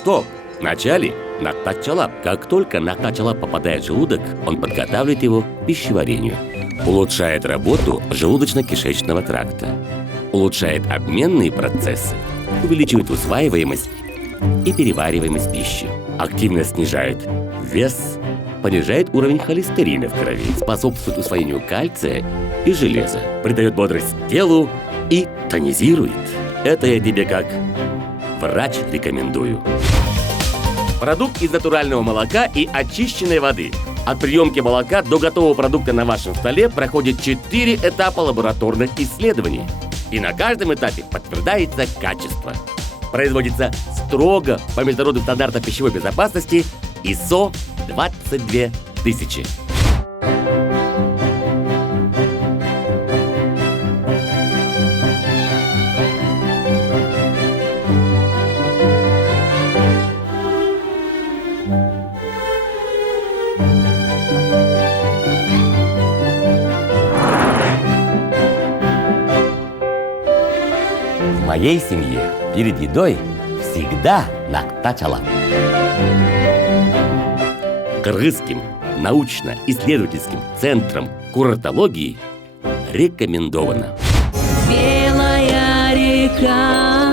Стоп! Вначале Нактачалап. Как только Нактачалап попадает в желудок, он подготавливает его к пищеварению. Улучшает работу желудочно-кишечного тракта. Улучшает обменные процессы. Увеличивает усваиваемость и перевариваемость пищи. Активно снижает вес, понижает уровень холестерина в крови, способствует усвоению кальция и железа, придает бодрость телу и тонизирует. Это я тебе как врач рекомендую. Продукт из натурального молока и очищенной воды. От приемки молока до готового продукта на вашем столе проходит 4 этапа лабораторных исследований. И на каждом этапе подтверждается качество. Производится строго по международным стандартам пищевой безопасности ISO 22000. В моей семье перед едой всегда Нактачалап. Кыргызским научно-исследовательским центром курортологии рекомендовано. Белая река.